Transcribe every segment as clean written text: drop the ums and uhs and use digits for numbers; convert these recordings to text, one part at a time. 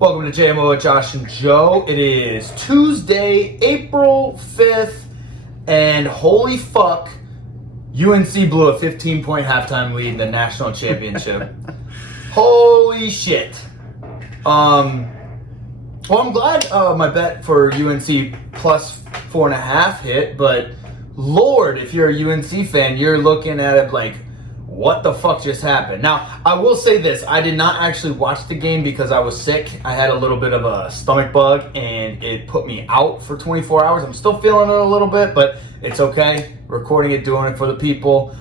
Welcome to JMO with Josh and Joe. It is Tuesday, April 5th, and holy fuck, UNC blew a 15-point halftime lead in the national championship. Holy shit. Well, I'm glad my bet for UNC plus 4.5 hit, but Lord, if you're a UNC fan, you're looking at it like, what the fuck just happened? Now, I will say this. I did not actually watch the game because I was sick. I had a little bit of a stomach bug, and it put me out for 24 hours. I'm still feeling it a little bit, but it's okay. Recording it, doing it for the people.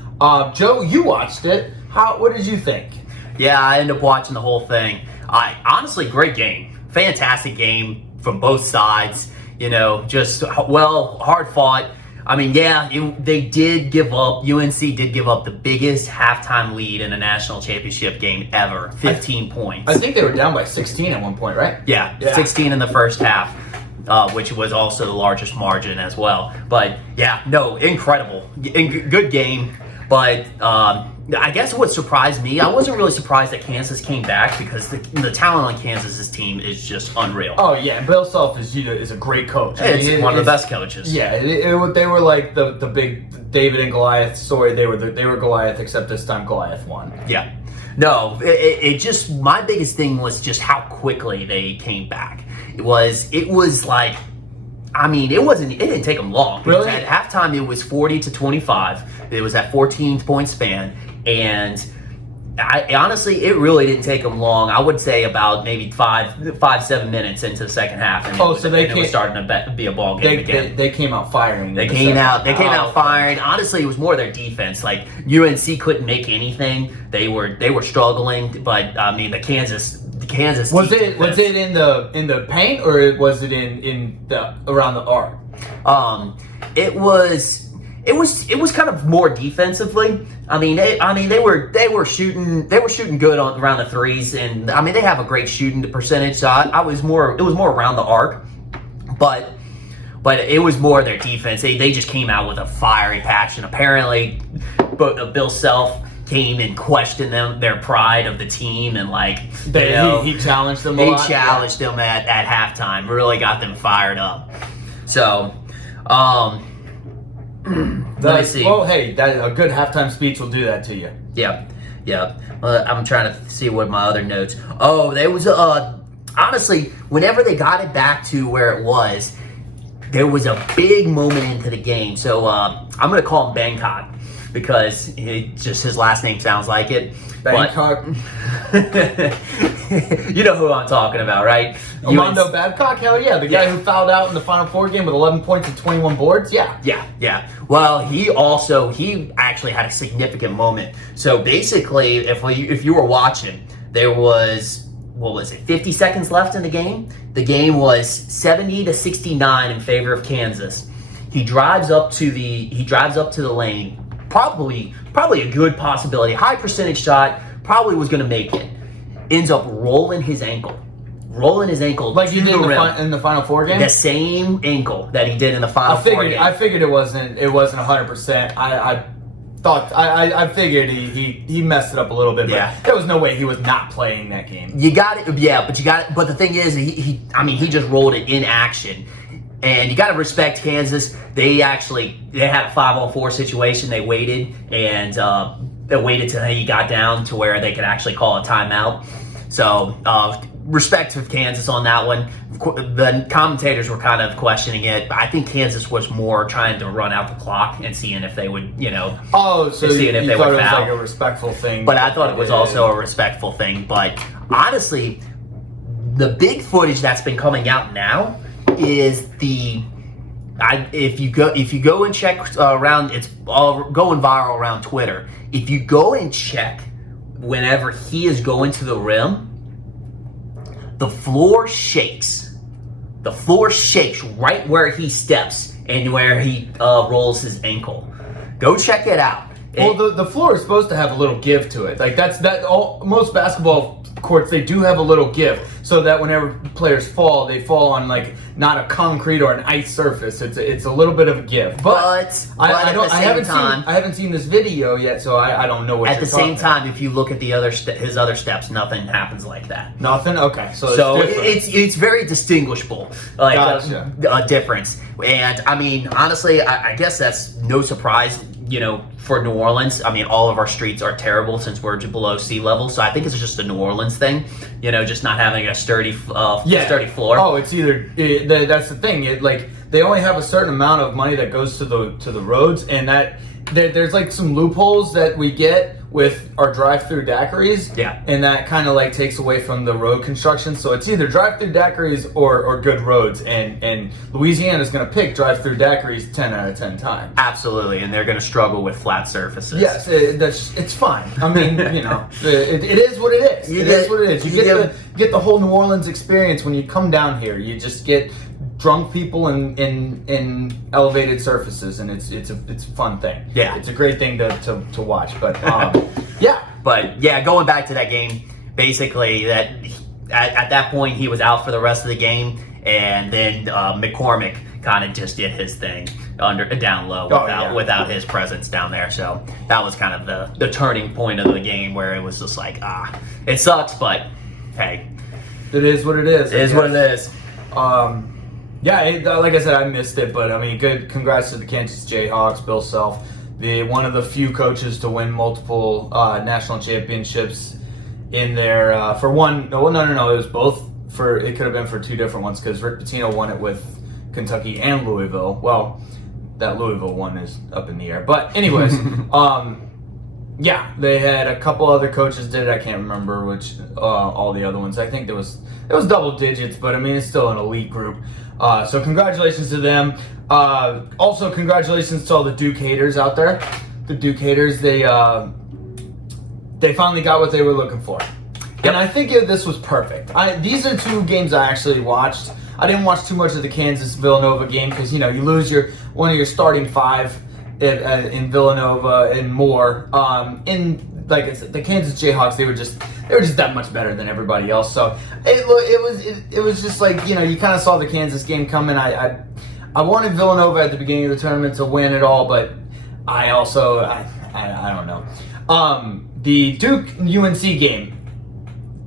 Joe, you watched it. What did you think? Yeah, I ended up watching the whole thing. Honestly, great game. Fantastic game from both sides. You know, just, well, hard fought. I mean, yeah, they did give up. UNC did give up the biggest halftime lead in a national championship game ever, 15 points. I think they were down by 16 at one point, right? Yeah, 16 in the first half, which was also the largest margin as well. But yeah, no, incredible. Good game. But I guess what surprised me, I wasn't really surprised that Kansas came back because the talent on Kansas's team is just unreal. Oh yeah, Bill Self is a great coach. It's one of the best coaches. Yeah, they were like the big David and Goliath story. They were Goliath, except this time Goliath won. Yeah, no, it just, my biggest thing was just how quickly they came back. It was like, I mean, it didn't take them long. Really? At halftime, it was 40-25. It was that 14-point span. And honestly, it really didn't take them long. I would say about maybe 7 minutes into the second half. And it was starting to be a ball game again. They came out firing. They came out firing. Honestly, it was more their defense. Like, UNC couldn't make anything. They were struggling. But, I mean, the Kansas was it in the paint, or was it in the around the arc? It was kind of more defensively. I mean they were shooting good around the threes, and I mean they have a great shooting percentage. So it was more around the arc, but it was more their defense. They just came out with a fiery passion. Apparently, Bill Self came and questioned their pride of the team, and like he challenged them. He challenged them at halftime. Really got them fired up. So. Let me see. Well, hey, a good halftime speech will do that to you. Yeah. I'm trying to see what my other notes. Oh, there was honestly, whenever they got it back to where it was, there was a big moment into the game. So I'm gonna call him Bangkok because his last name sounds like it. Bangkok. You know who I'm talking about, right? Armando Babcock? Hell yeah. The guy who fouled out in the Final Four game with 11 points and 21 boards? Yeah. Well, he actually had a significant moment. So basically, if you were watching, there was, 50 seconds left in the game? The game was 70-69 in favor of Kansas. He drives up to the lane. Probably a good possibility. High percentage shot. Probably was going to make it. Ends up rolling his ankle like you did in the Final Four game. The same ankle that he did in the Final Four game. I figured it wasn't 100%. I figured he messed it up a little bit. But there was no way he was not playing that game. You got it. Yeah, but you got it. But the thing is, he just rolled it in action. And you got to respect Kansas. They had a 5-on-4 situation. They waited till he got down to where they could actually call a timeout. So respect to Kansas on that one. The commentators were kind of questioning it. But I think Kansas was more trying to run out the clock and seeing if they would, seeing if they would foul. It was like a respectful thing. But I thought it was also a respectful thing. But honestly, the big footage that's been coming out now is if you go and check around, it's all going viral around Twitter. If you go and check whenever he is going to the rim, the floor shakes. The floor shakes right where he steps and where he rolls his ankle. Go check it out. Well, the floor is supposed to have a little give to it. Like most basketball courts, they do have a little give. so that whenever players fall, they fall on like not a concrete or an ice surface. It's a little bit of a give. But I haven't seen this video yet, so I don't know what. At the same time, if you look at the his other steps, nothing happens like that. Nothing. Okay, so it's very distinguishable, like Gotcha. a difference. And I mean, honestly, I guess that's no surprise. You know, for New Orleans, I mean, all of our streets are terrible since we're below sea level. So I think it's just a New Orleans thing. You know, just not having a sturdy floor. Oh, it's either that's the thing. They only have a certain amount of money that goes to the roads, and that there's like some loopholes that we get with our drive-through daiquiris. Yeah. And that kind of like takes away from the road construction. So it's either drive-through daiquiris or good roads. And Louisiana's going to pick drive-through daiquiris 10 out of 10 times. Absolutely, and they're going to struggle with flat surfaces. Yes, it's fine. I mean, you know, it is what it is. It is what it is. You get the whole New Orleans experience when you come down here. You just get drunk people in elevated surfaces, and it's a fun thing. Yeah, it's a great thing to watch. But yeah. But yeah, going back to that game, basically that at that point he was out for the rest of the game, and then McCormick kind of just did his thing down low without his presence down there. So that was kind of the turning point of the game, where it was just like, it sucks, but hey, it is what it is. It is what it is. Yeah, like I said, I missed it, but I mean, good. Congrats to the Kansas Jayhawks, Bill Self, one of the few coaches to win multiple national championships in there. For one, no, it was both. It could have been for two different ones, because Rick Pitino won it with Kentucky and Louisville. Well, that Louisville one is up in the air, but anyways, yeah, they had a couple other coaches did it. I can't remember which all the other ones. I think it was double digits, but I mean, it's still an elite group. So congratulations to them. Also, congratulations to all the Duke haters out there. The Duke haters, they finally got what they were looking for. Yep. And I think this was perfect. These are two games I actually watched. I didn't watch too much of the Kansas-Villanova game, because, you know, you lose one of your starting five in Villanova and more. Like I said, the Kansas Jayhawks, they were just that much better than everybody else. So it was just like, you know, you kind of saw the Kansas game coming. I wanted Villanova at the beginning of the tournament to win it all, but I also I don't know. The Duke UNC game.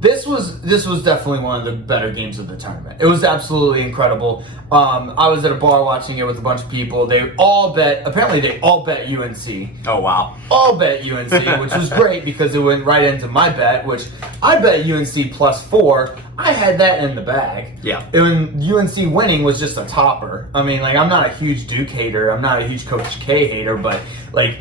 This was definitely one of the better games of the tournament. It was absolutely incredible. I was at a bar watching it with a bunch of people. Apparently they all bet UNC. Oh, wow. All bet UNC, which was great because it went right into my bet, which I bet UNC +4. I had that in the bag. Yeah. UNC winning was just a topper. I mean, like, I'm not a huge Duke hater. I'm not a huge Coach K hater, but, like,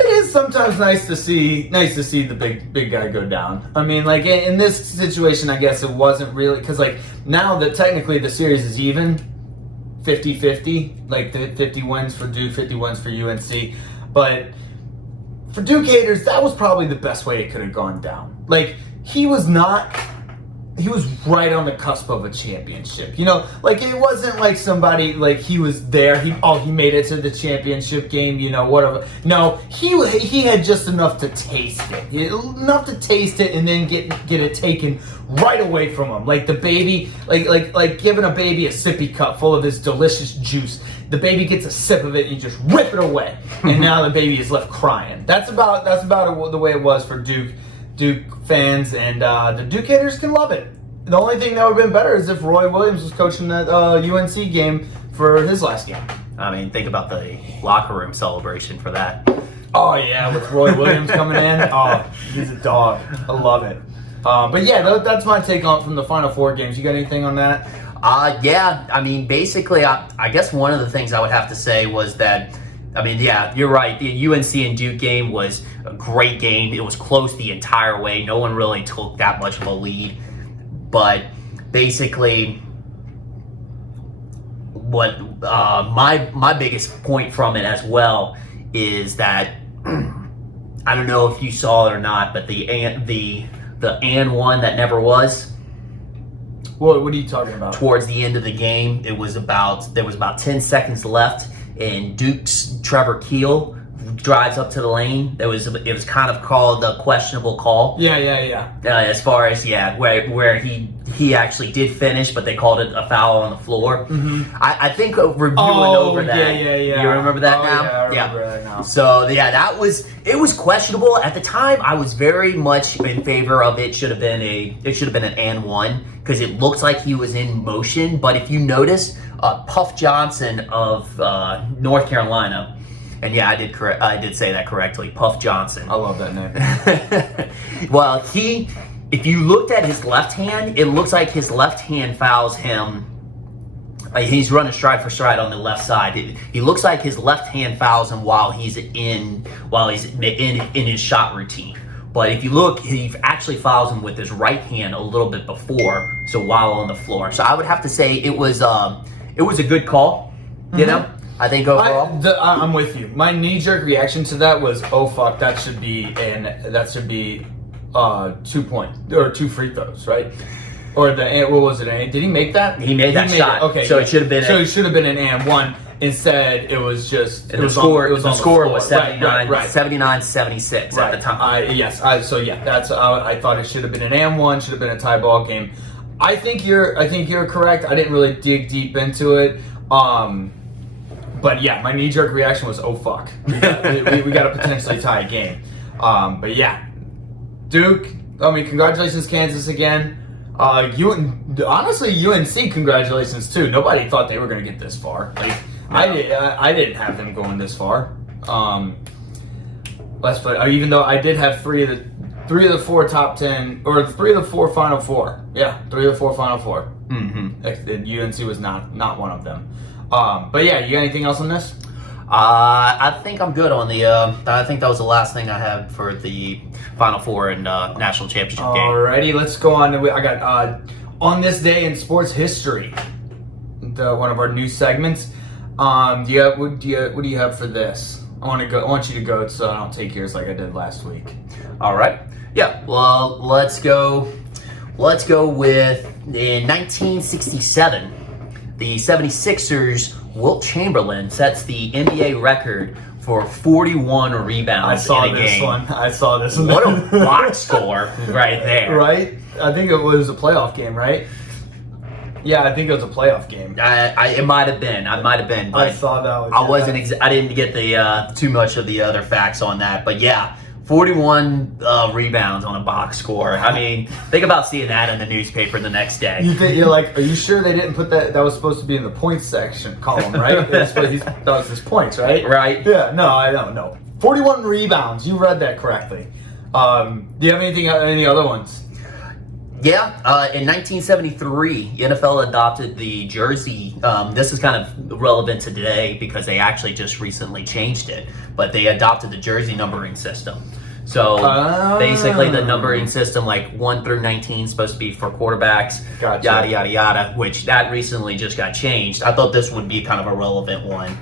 it is sometimes nice to see the big guy go down. I mean, like, in this situation, I guess it wasn't really, because, like, now that technically the series is even, 50-50, like the 50 wins for Duke, 50 wins for UNC, but for Duke haters, that was probably the best way it could have gone down. Like, he was right on the cusp of a championship. You know, like, it wasn't like somebody, like, he was there, he made it to the championship game, you know, whatever. No, he had just enough to taste it. Enough to taste it and then get it taken right away from him. Like the baby, like giving a baby a sippy cup full of this delicious juice. The baby gets a sip of it and you just rip it away. And now the baby is left crying. That's about the way it was for Duke fans, and the Duke haters can love it. The only thing that would have been better is if Roy Williams was coaching that UNC game for his last game. I mean, think about the locker room celebration for that. Oh, yeah, with Roy Williams coming in. Oh, he's a dog. I love it. But yeah, that's my take on from the Final Four games. You got anything on that? Yeah, I mean, basically, I guess one of the things I would have to say was that, I mean, yeah, you're right. The UNC and Duke game was a great game. It was close the entire way. No one really took that much of a lead. But basically, what my biggest point from it as well is that I don't know if you saw it or not, but the and one that never was. What are you talking about? Towards the end of the game, there was about 10 seconds left, and Duke's Trevor Keel drives up to the lane. It was kind of called a questionable call. Yeah. As far as where he actually did finish, but they called it a foul on the floor. I think reviewing over that. Yeah. You remember that now? Yeah, I remember that now. So it was questionable at the time. I was very much in favor of it. Should have been an and one because it looked like he was in motion. But if you notice, Puff Johnson of North Carolina. And yeah, I did say that correctly. Puff Johnson. I love that name. Well, if you looked at his left hand, it looks like his left hand fouls him. He's running stride for stride on the left side. He looks like his left hand fouls him while he's in his shot routine. But if you look, he actually fouls him with his right hand a little bit before, so while on the floor. So I would have to say it was a good call. You know. I think overall, I'm with you. My knee-jerk reaction to that was, "Oh fuck, that should be 2 point or 2 free throws, right?" Or what was it? Did he make that? He made that shot. Okay, so it should have been. So it should have been an and one. Instead, it was just the score was 79-76 at the time. I thought it should have been an and one. Should have been a tie ball game. I think you're correct. I didn't really dig deep into it. But yeah, my knee-jerk reaction was, "Oh fuck, we got to potentially tie a game." But yeah, Duke. I mean, congratulations, Kansas again. Honestly, UNC, congratulations too. Nobody thought they were going to get this far. Like I didn't have them going this far. Even though I did have three of the 4 top 10 or 3 of the 4 Final Four. Yeah, 3 of the 4 Final Four. UNC was not one of them. But yeah, you got anything else on this? I think I'm good on the. I think that was the last thing I had for the Final Four and national championship game. Alrighty, let's go on. I got on this day in sports history. One of our new segments. What do you have for this? I want you to go so I don't take yours like I did last week. All right. Yeah. Well, let's go with in 1967. The 76ers, Wilt Chamberlain sets the NBA record for 41 rebounds in a game. I saw this one. What a box score right there. Right? I think it was a playoff game, right? Yeah, I think it was a playoff game. It might have been. But I saw that. I didn't get the too much of the other facts on that. But yeah, 41 rebounds on a box score. I mean, think about seeing that in the newspaper the next day. You're like, are you sure they didn't put that? That was supposed to be in the points section column, right? That was his points, right? Right. Yeah. No, I don't know. 41 rebounds. You read that correctly. Do you have any other ones? Yeah, in 1973, the NFL adopted the jersey. This is kind of relevant to today because they actually just recently changed it, but they adopted the jersey numbering system. So basically the numbering system, like 1 through 19, is supposed to be for quarterbacks, Gotcha. yada, yada, yada, which that recently just got changed. I thought this would be kind of a relevant one.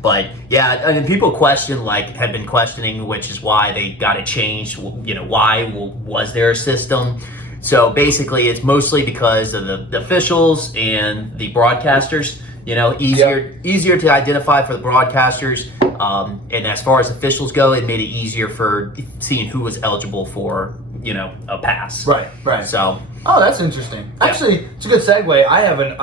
But yeah, and people had been questioning, which is why they got it changed. Why was there a system? So basically, it's mostly because of the officials and the broadcasters. Easier to identify for the broadcasters. And as far as officials go, it made it easier for seeing who was eligible for a pass. Right. So. Oh, that's interesting. Yeah. Actually, it's a good segue. I have an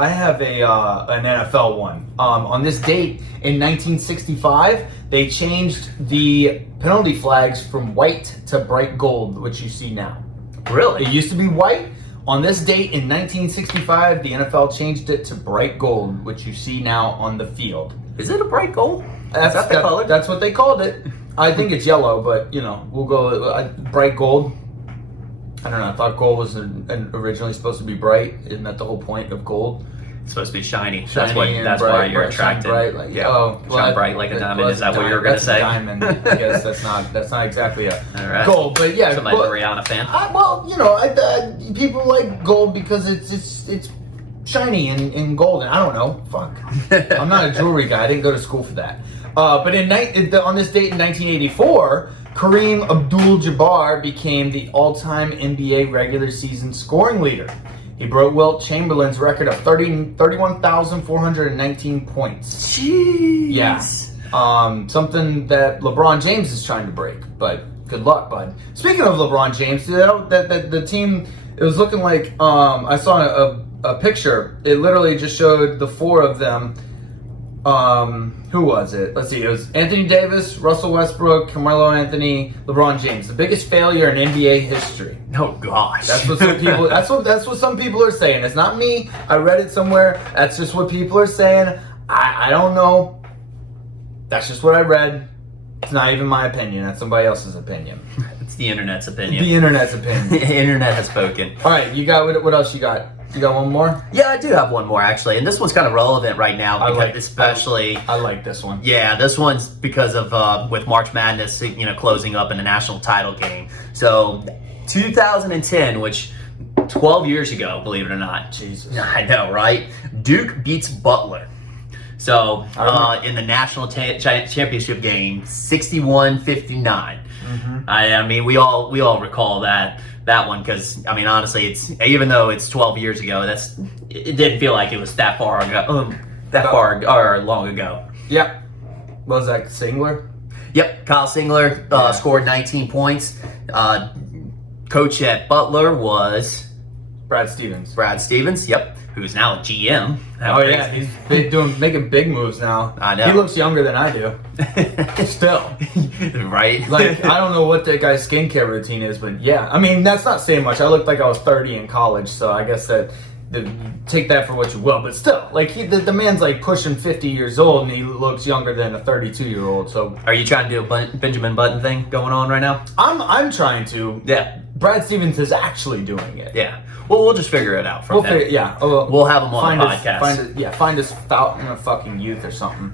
NFL one. On this date in 1965, they changed the penalty flags from white to bright gold, which you see now. Really? It used to be white. On this date in 1965, the NFL changed it to bright gold, which you see now on the field. Is it a bright gold? That's the color? That's what they called it. I think it's yellow, but we'll go bright gold. I don't know. I thought gold was originally supposed to be bright. Isn't that the whole point of gold? It's supposed to be shiny. That's bright, why you're attracted. Bright, shine bright like a diamond. Is that what you were going to say? Diamond. I guess that's not exactly a right. gold, but yeah. Somebody's a Rihanna fan. People like gold because it's shiny and golden. I don't know. Fuck. I'm not a jewelry guy. I didn't go to school for that. But on this date in 1984, Kareem Abdul-Jabbar became the all-time NBA regular season scoring leader. He broke Wilt Chamberlain's record of 31,419 points. Jeez. Yeah. Something that LeBron James is trying to break, but good luck, bud. Speaking of LeBron James, that the team, it was looking like, I saw a picture. It literally just showed the four of them. Who was it? Let's see. It was Anthony Davis, Russell Westbrook, Carmelo Anthony, LeBron James. The biggest failure in NBA history. Oh gosh. That's what some people. That's what some people are saying. It's not me. I read it somewhere. That's just what people are saying. I don't know. That's just what I read. It's not even my opinion. That's somebody else's opinion. It's the internet's opinion. The internet's opinion. The internet has spoken. All right, you got what else you got? You got one more? Yeah, I do have one more actually, and this one's kind of relevant right now because I like this one. Yeah, this one's because of with March Madness, closing up in the national title game. So, 2010, which 12 years ago, believe it or not. Jesus. I know, right? Duke beats Butler. So, in the national championship game, 61-59. Mm-hmm. I mean, we all recall that one because, I mean, honestly, it's even though it's 12 years ago, it didn't feel like it was that far ago, long ago. Yep. What was that, Singler? Yep, Kyle Singler scored 19 points. Coach at Butler was Brad Stevens. Yep, who's now a GM. Yeah, he's making big moves now. I know. He looks younger than I do. Still. Right? Like, I don't know what that guy's skincare routine is, but yeah. I mean, that's not saying much. I looked like I was 30 in college, so I guess take that for what you will. But still, like, the man's like pushing 50 years old, and he looks younger than a 32-year-old. So, are you trying to do a Benjamin Button thing going on right now? I'm trying to. Yeah. Brad Stevens is actually doing it. Yeah. Well, we'll just figure it out from there. Yeah. We'll have him on the podcast. Find his fountain of fucking youth or something.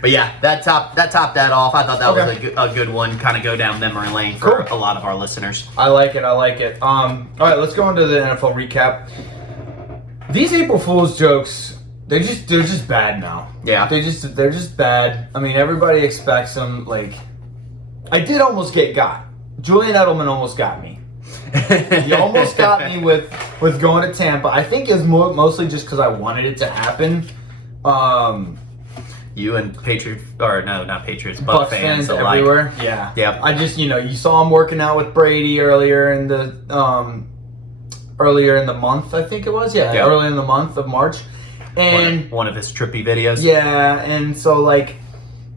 But yeah, that topped that off. I thought that was a good one. Kind of go down memory lane for a lot of our listeners. I like it. All right, let's go into the NFL recap. These April Fool's jokes, they're just bad now. Yeah. They're just bad. I mean, everybody expects them. Like, I did almost get got. Julian Edelman almost got me. He almost got me with going to Tampa. I think it's mostly just because I wanted it to happen. You and Patriots, or no, not Patriots, Bucs fans everywhere. Yeah. Yep. I just, you saw him working out with Brady earlier in the month, I think it was. Yeah, yep. Early in the month of March. And one of his trippy videos. Yeah, and so like,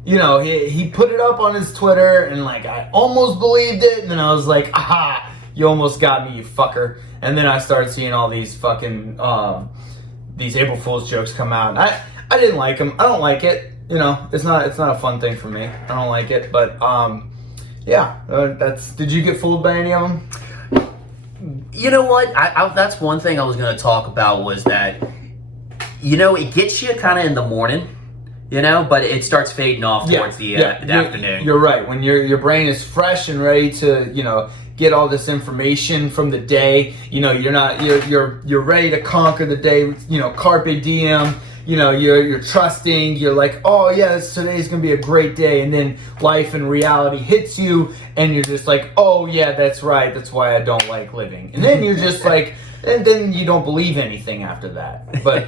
he put it up on his Twitter, and like I almost believed it, and then I was like, aha, you almost got me, you fucker. And then I started seeing all these fucking these April Fool's jokes come out. And I didn't like them. I don't like it. It's not a fun thing for me. I don't like it. But yeah, did you get fooled by any of them? You know what? That's one thing I was going to talk about was that, it gets you kind of in the morning, but it starts fading off towards the afternoon. You're right. When your brain is fresh and ready to, get all this information from the day, you're ready to conquer the day, carpe diem. You're trusting, you're like, oh yeah, today's gonna be a great day, and then life and reality hits you, and you're just like, oh yeah, that's right, that's why I don't like living. And then you're just like, and then you don't believe anything after that. But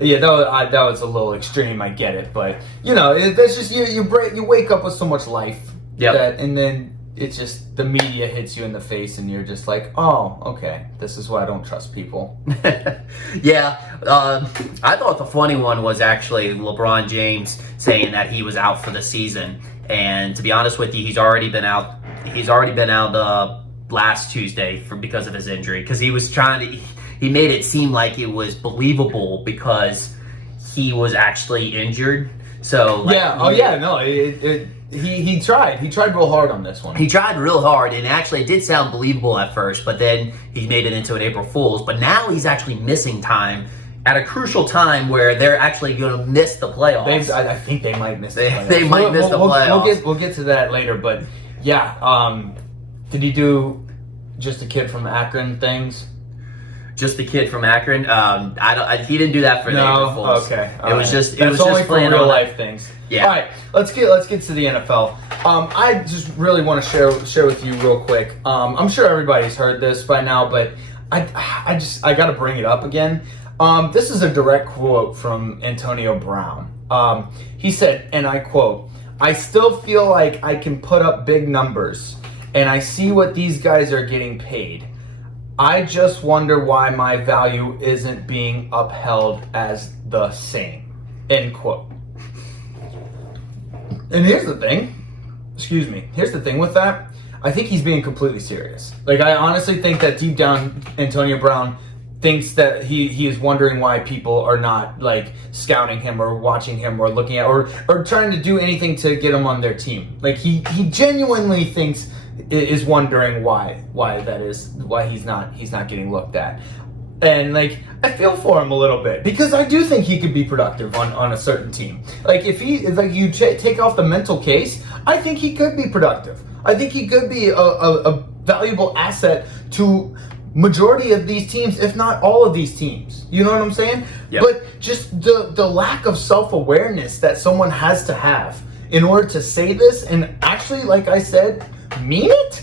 yeah, that was a little extreme, I get it, but that's just you wake up with so much life, and then it's just the media hits you in the face, and you're just like, oh, okay, this is why I don't trust people. Yeah, I thought the funny one was actually LeBron James saying that he was out for the season, and to be honest with you, he's already been out. He's already been out last Tuesday because of his injury, because he was he made it seem like it was believable because he was actually injured. So He tried real hard on this one. He tried real hard, and actually it did sound believable at first, but then he made it into an April Fool's. But now he's actually missing time at a crucial time where they're actually going to miss the playoffs. I think they might miss the playoffs. They might miss the playoffs. We'll get to that later, but yeah. Did he do just a kid from Akron things? Just a kid from Akron? He didn't do that for the April Fool's. Okay. It was just only for playing real life things. Yeah. All right, let's get to the NFL. I just really want to share with you real quick. I'm sure everybody's heard this by now, but I got to bring it up again. This is a direct quote from Antonio Brown. He said, and I quote, "I still feel like I can put up big numbers, and I see what these guys are getting paid. I just wonder why my value isn't being upheld as the same." End quote. And here's the thing. Here's the thing with that. I think he's being completely serious. Like, I honestly think that deep down, Antonio Brown thinks that he is wondering why people are not, like, scouting him or watching him or looking at or trying to do anything to get him on their team. Like, he genuinely is wondering why that is, why he's not getting looked at. And, like, I feel for him a little bit because I do think he could be productive on a certain team. Like, if you take off the mental case, I think he could be productive. I think he could be a valuable asset to majority of these teams, if not all of these teams. You know what I'm saying? Yep. But just the lack of self-awareness that someone has to have in order to say this and actually, like I said, mean it,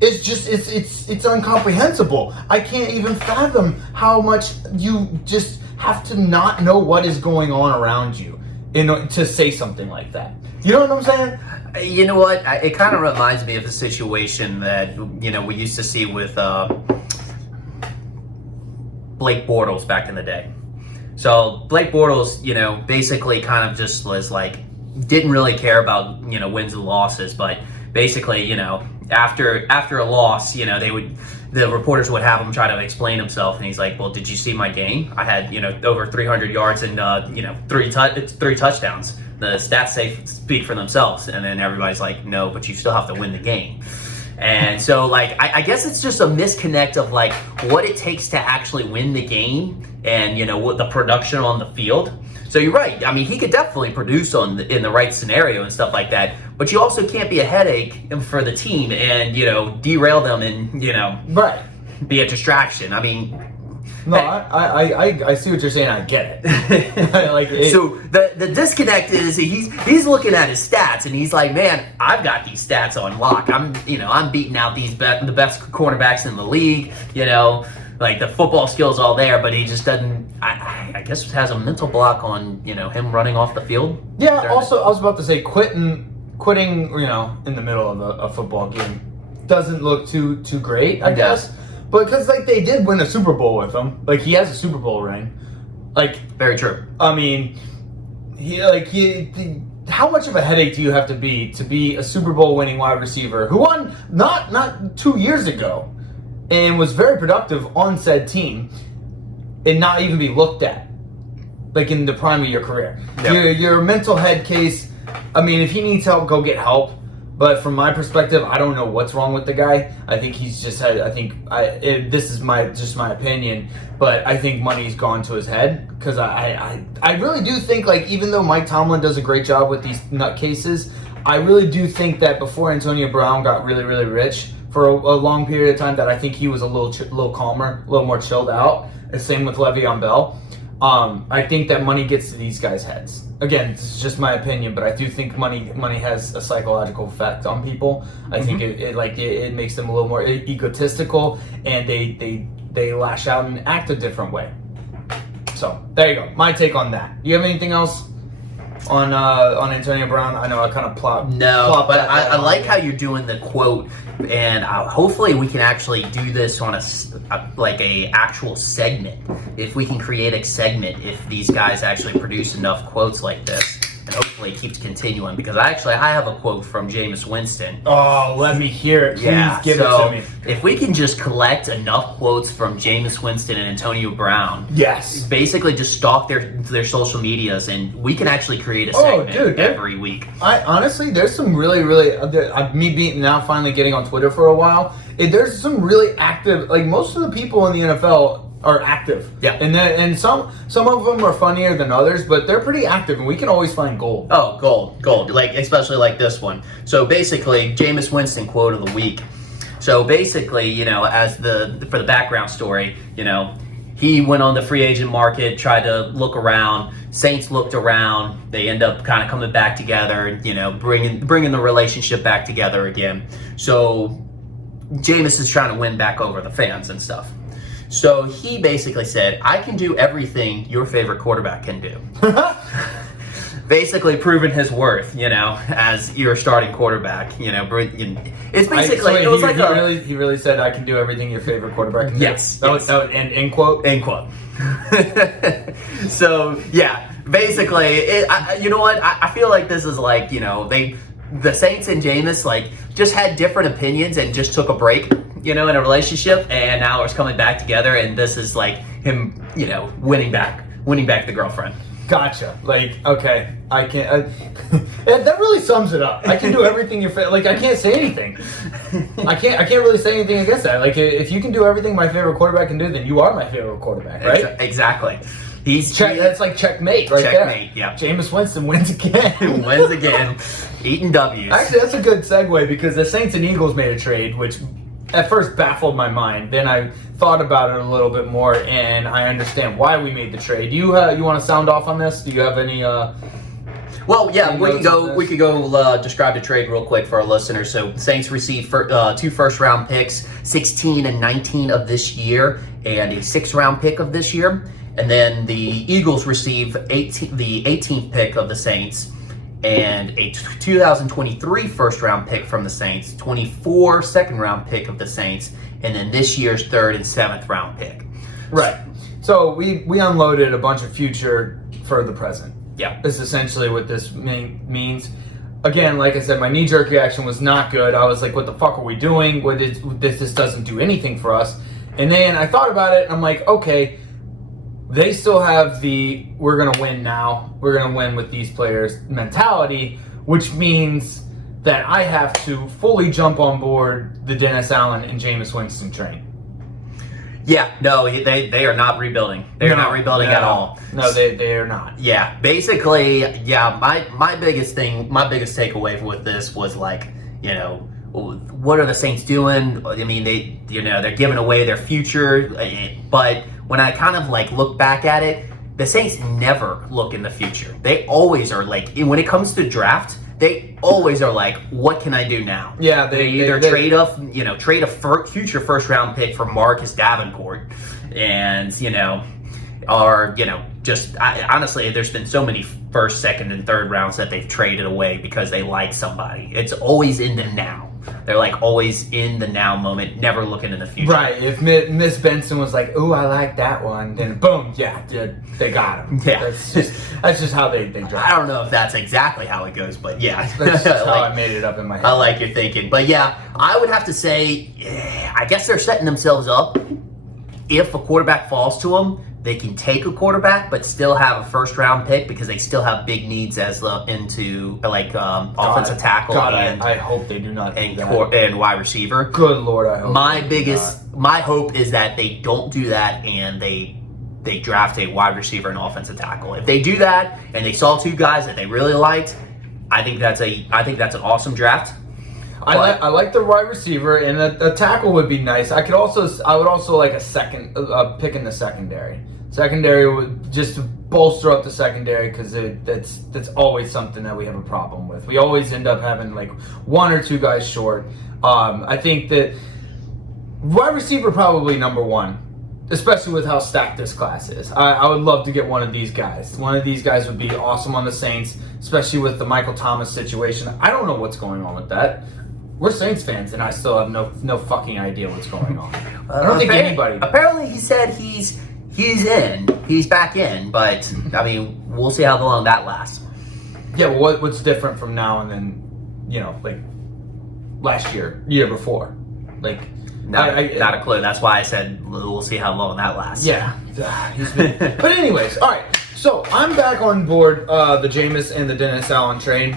it's just it's incomprehensible. I can't even fathom how much you just have to not know what is going on around you to say something like that. You know what I'm saying? You know what? It kind of reminds me of a situation that, you know, we used to see with Blake Bortles back in the day. So Blake Bortles, you know, basically kind of just was like, didn't really care about, you know, wins and losses, but basically, you know, after a loss, you know, the reporters would have him try to explain himself, and he's like, "Well, did you see my game? I had, you know, over 300 yards and you know, three touchdowns. The stats speak for themselves." And then everybody's like, "No, but you still have to win the game." And so, like, I guess it's just a misconnect of, like, what it takes to actually win the game and, you know, what the production on the field. So you're right. I mean, he could definitely produce in the right scenario and stuff like that. But you also can't be a headache for the team and, you know, derail them and, you know, right, be a distraction. I mean, no, I see what you're saying. I get it. So the disconnect is he's looking at his stats and he's like, "Man, I've got these stats on lock. I'm beating out the best cornerbacks in the league. You know, like, the football skills all there, but he just doesn't. I guess has a mental block on, you know, him running off the field." Yeah. Also, I was about to say quitting, you know, in the middle of a football game doesn't look too great, I guess. But because, like, they did win a Super Bowl with him. Like, he has a Super Bowl ring. Like, very true. I mean, how much of a headache do you have to be a Super Bowl winning wide receiver who won not 2 years ago and was very productive on said team and not even be looked at, like, in the prime of your career? Yep. Your mental head case. I mean, if he needs help, go get help. But from my perspective, I don't know what's wrong with the guy. I think he's just had. This is just my opinion, but I think money's gone to his head because I really do think, like, even though Mike Tomlin does a great job with these nutcases, I really do think that before Antonio Brown got really, really rich for a long period of time, that I think he was a little calmer, a little more chilled out. And same with Le'Veon Bell. I think that money gets to these guys' heads. Again, this is just my opinion, but I do think money has a psychological effect on people. I think it makes them a little more egotistical, and they lash out and act a different way. So there you go. My take on that. Do you have anything else on Antonio Brown? I know I kind of plopped. No, but I like how you're doing the quote, and hopefully we can actually do this on a actual segment. If we can create a segment, if these guys actually produce enough quotes like this, and hopefully it keeps continuing, because I have a quote from Jameis Winston. Oh, let me hear it. Please give it to me. If we can just collect enough quotes from Jameis Winston and Antonio Brown, yes, basically just stalk their social medias, and we can actually create a segment every week. I honestly, there's some really, really now finally getting on Twitter for a while. There's some really active, like, most of the people in the NFL are active. Yeah. And some of them are funnier than others, but they're pretty active, and we can always find gold. Oh, gold. Like, especially like this one. So basically, Jameis Winston quote of the week. So basically, you know, for the background story, you know, he went on the free agent market, tried to look around. Saints looked around. They end up kind of coming back together, you know, bringing the relationship back together again. So Jameis is trying to win back over the fans and stuff. So he basically said, "I can do everything your favorite quarterback can do." basically proven his worth, as your starting quarterback. It's basically it was he really said, "I can do everything your favorite quarterback can do." Yes. That was and end quote. End quote. So yeah, basically, you know what? I feel like this is like the Saints and Jameis just had different opinions and just took a break, in a relationship, and now it's coming back together, and this is like him, winning back the girlfriend. Gotcha. Okay, I can't. That really sums it up. I can do everything your favorite. I can't say anything. I can't really say anything against that. If you can do everything my favorite quarterback can do, then you are my favorite quarterback, right? Exactly. That's like checkmate right there. Checkmate. Yeah. Jameis Winston wins again. Wins again. Eating W's. Actually, that's a good segue because the Saints and Eagles made a trade, which at first baffled my mind. Then I thought about it a little bit more, and I understand why we made the trade. You want to sound off on this? Do you have any? Well, yeah, we could go describe the trade real quick for our listeners. So, Saints received 2 first-round picks, 16 and 19 of this year, and a 6th-round pick of this year. And then the Eagles received the 18th pick of the Saints, and a 2023 first-round pick from the Saints, 24 second-round pick of the Saints, and then this year's 3rd and 7th round pick. Right. So we unloaded a bunch of future for the present. Yeah. That's essentially what this means. Again, like I said, my knee-jerk reaction was not good. I was like, what the fuck are we doing? This doesn't do anything for us. And then I thought about it, and I'm like, okay, they still have we're going to win now. We're going to win with these players mentality, which means that I have to fully jump on board the Dennis Allen and Jameis Winston train. Yeah, no, they are not rebuilding. They're not rebuilding at all. No, they are not. Yeah, basically, yeah, my biggest takeaway with this was what are the Saints doing? I mean, they're giving away their future, but when I kind of look back at it, the Saints never look in the future. They always are when it comes to draft, they always are what can I do now? Yeah, they either trade a future first round pick for Marcus Davenport, and honestly, there's been so many 1st, 2nd, and 3rd rounds that they've traded away because they like somebody. It's always in the now. They're always in the now moment, never looking in the future. Right. If Miss Benson was like, "Ooh, I like that one," then boom, yeah, they got him. Yeah, that's just how they draft. I don't know if that's exactly how it goes, but yeah, that's just how I made it up in my head. I like your thinking, but yeah, I would have to say, I guess they're setting themselves up. If a quarterback falls to them, they can take a quarterback, but still have a 1st round pick because they still have big needs offensive tackle and I hope they do not do that. And wide receiver. Good Lord, I hope. My hope is that they don't do that and they draft a wide receiver and offensive tackle. If they do that and they saw 2 guys that they really liked, I think that's an awesome draft. I like the wide receiver, and the tackle would be nice. I would also like a second pick in the secondary. Secondary would just to bolster up the secondary because that's always something that we have a problem with. We always end up having 1 or 2 guys short. I think that wide receiver probably number 1, especially with how stacked this class is. I would love to get one of these guys. One of these guys would be awesome on the Saints, especially with the Michael Thomas situation. I don't know what's going on with that. We're Saints fans, and I still have no fucking idea what's going on. I don't think anybody. Apparently, he said he's in. He's back in, but I mean, we'll see how long that lasts. Yeah, well, what's different from now and then, last year before, not a clue. That's why I said we'll see how long that lasts. Yeah, but anyways, all right. So I'm back on board the Jameis and the Dennis Allen train.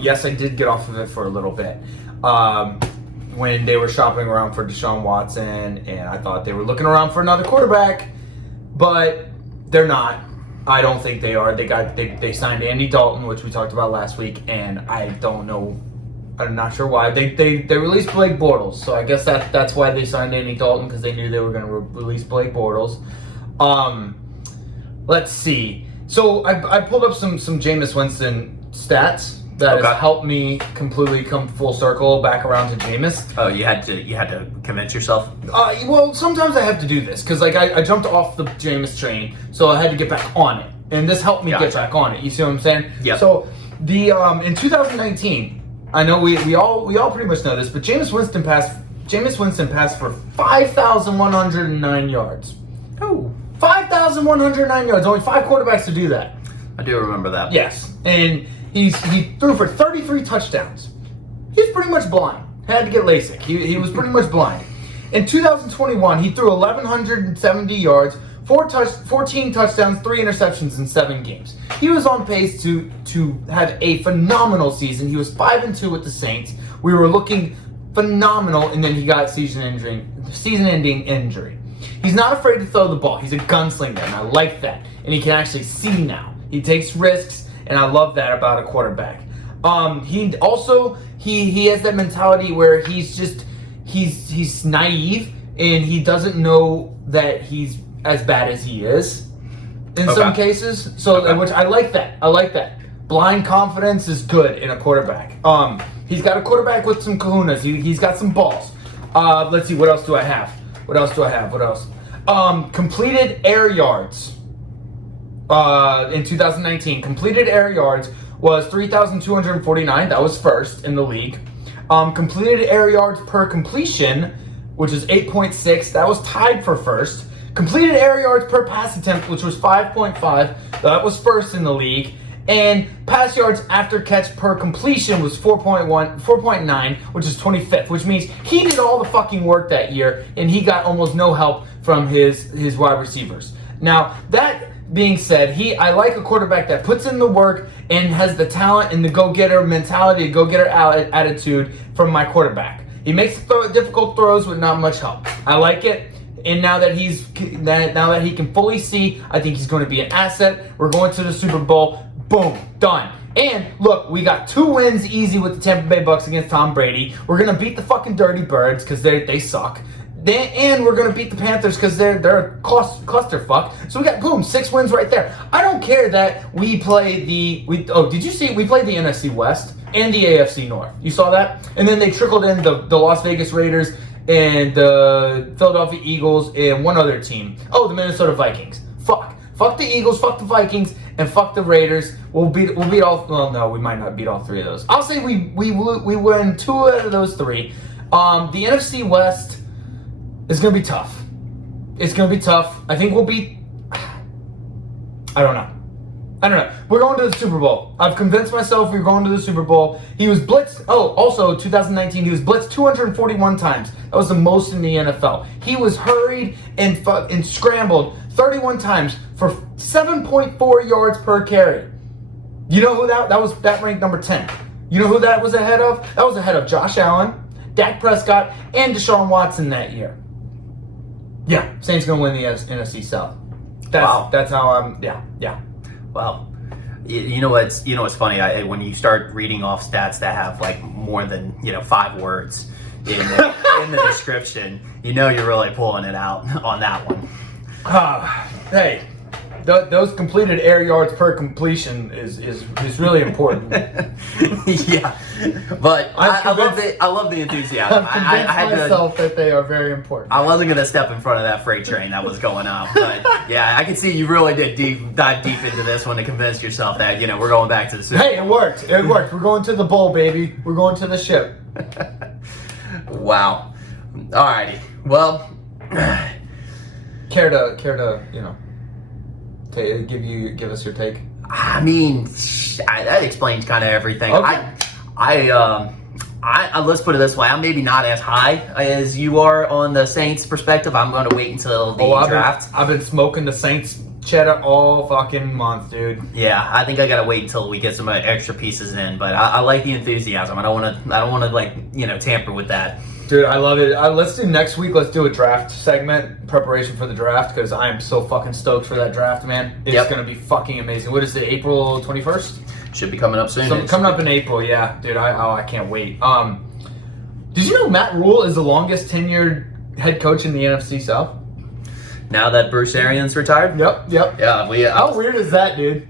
Yes, I did get off of it for a little bit. When they were shopping around for Deshaun Watson, and I thought they were looking around for another quarterback, but they're not. I don't think they are. They signed Andy Dalton, which we talked about last week, and I don't know. I'm not sure why. They released Blake Bortles, so I guess that's why they signed Andy Dalton, because they knew they were going to release Blake Bortles. Let's see. So I pulled up some Jameis Winston stats that has helped me completely come full circle back around to Jameis. Oh, you had to convince yourself? Well, sometimes I have to do this because I jumped off the Jameis train, so I had to get back on it. and this helped me get Gotcha. back on it. You see what I'm saying? Yep. So the in 2019, I know we all pretty much know this, but Jameis Winston passed for 5,109 yards. Oh, 5,109 yards. Only 5 quarterbacks to do that. I do remember that. Yes, and he threw for 33 touchdowns. He was pretty much blind. Had to get LASIK. He was pretty much blind. In 2021, he threw 1,170 yards, 14 touchdowns, 3 interceptions in 7 games. He was on pace to have a phenomenal season. He was 5-2 with the Saints. We were looking phenomenal, and then he got season-ending injury. He's not afraid to throw the ball. He's a gunslinger, and I like that. And he can actually see now. He takes risks, and I love that about a quarterback. He also he has that mentality where he's naive, and he doesn't know that he's as bad as he is in some cases. So which I like that. I like that. Blind confidence is good in a quarterback. He's got a quarterback with some kahunas. He's got some balls. Let's see, what else do I have? What else? Completed air yards. In 2019, completed air yards was 3,249. That was first in the league. Completed air yards per completion, which is 8.6. That was tied for first. Completed air yards per pass attempt, which was 5.5. That was first in the league. And pass yards after catch per completion was 4.9, which is 25th, which means he did all the fucking work that year, and he got almost no help from his wide receivers. Now, that being said, I like a quarterback that puts in the work and has the talent and the go-getter mentality, go-getter attitude from my quarterback. He makes difficult throws with not much help. I like it. And now that he can fully see, I think he's going to be an asset. We're going to the Super Bowl. Boom, done. And look, we got 2 wins easy with the Tampa Bay Bucks against Tom Brady. We're gonna beat the fucking Dirty Birds because they suck. And we're gonna beat the Panthers because they're a clusterfuck. So we got 6 wins right there. I don't care that we play did you see we played the NFC West and the AFC North? You saw that? And then they trickled in the Las Vegas Raiders and the Philadelphia Eagles and one other team. Oh, the Minnesota Vikings. Fuck the Eagles, fuck the Vikings, and fuck the Raiders. We'll beat all. Well, no, we might not beat all 3 of those. I'll say we win 2 out of those 3. The NFC West is gonna be tough. It's gonna be tough. I think we'll beat. I don't know. We're going to the Super Bowl. I've convinced myself we're going to the Super Bowl. He was blitzed. Oh, also 2019, he was blitzed 241 times. That was the most in the NFL. He was hurried and scrambled 31 times for 7.4 yards per carry. You know who that ranked number 10. You know who that was ahead of? That was ahead of Josh Allen, Dak Prescott, and Deshaun Watson that year. Yeah, Saints gonna win the NFC South. That's how I'm. Yeah. Wow. You know what's funny? When you start reading off stats that have like more than 5 words in the description, you're really pulling it out on that one. Hey, those completed air yards per completion is really important. Yeah, but I love the enthusiasm. I've convinced myself that they are very important. I wasn't gonna step in front of that freight train that was going up, but yeah, I can see you really did dive deep into this one to convince yourself that we're going back to the Super Bowl. Hey, it worked. We're going to the bowl, baby. We're going to the ship. Wow. Alrighty. Well. Care to give us your take? I mean, that explains kind of everything. Okay. I let's put it this way. I'm maybe not as high as you are on the Saints perspective. I'm going to wait until the draft. I've been smoking the Saints cheddar all fucking month, dude. Yeah, I think I got to wait until we get some extra pieces in. But I like the enthusiasm. I don't want to tamper with that. Dude, I love it. Let's do next week. Let's do a draft segment, preparation for the draft, because I am so fucking stoked for that draft, man. It's going to be fucking amazing. What is it, April 21st? Should be coming up soon. So coming up in April, yeah. Dude, I can't wait. Did you know Matt Rule is the longest tenured head coach in the NFC South? Now that Bruce Arians retired? Yep. Yeah. How weird is that, dude?